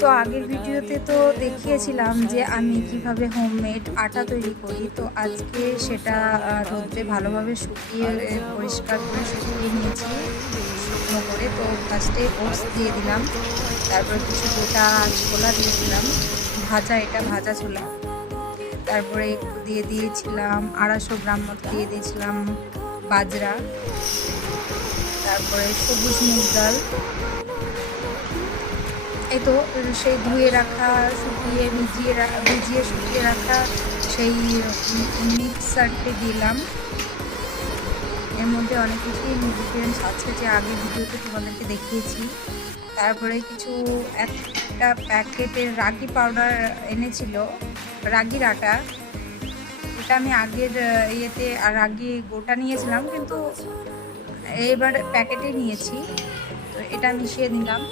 তো আগের ভিডিওতে তো দেখিয়েছিলাম যে আমি কিভাবে হোমমেড আটা তৈরি করি। তো আজকে সেটা রোদ্রে ভালোভাবে শুকিয়ে পরিষ্কার করে শুকিয়ে নিয়েছি শুকনো করে। তো ফার্স্টে ওটস দিয়ে দিলাম, তারপরে কিছু গোটা ছোলা দিয়ে দিলাম, এটা ভাজা ছোলা। তারপরে একটু দিয়ে দিয়েছিলাম 250 গ্রাম মতো দিয়ে দিয়েছিলাম বাজরা, তারপরে সবুজ মুগ ডাল। এই তো সেই ধুয়ে রাখা ভিজিয়ে শুকিয়ে রাখা সেই মিক্সারটি দিলাম। এর মধ্যে অনেক কিছুই ইনগ্রিডিয়েন্টস আছে যে আগের ভিডিওতে তোমাদেরকে দেখিয়েছি। তারপরে একটা প্যাকেটের রাগি পাউডার এনেছিল, রাগির আটা। এটা আমি আগের ইয়েতে রাগি গোটা নিয়েছিলাম, কিন্তু এবার প্যাকেটে নিয়েছি। তো এটা মিশিয়ে দিলাম।